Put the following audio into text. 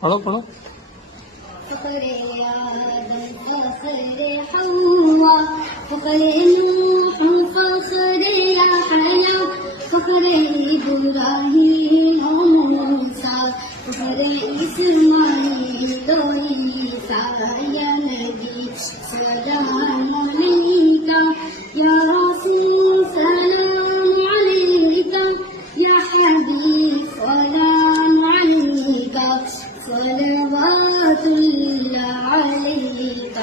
پڑھو پڑھو. فخر آدم فخر حوا فخر نوح فخر يحيى فخر إبراهيم وموسى فخر إسماعيل وعيسى يا نبي سلام عليك يا رسول سلام عليك يا حبيب سلام عليك صلوات الله عليك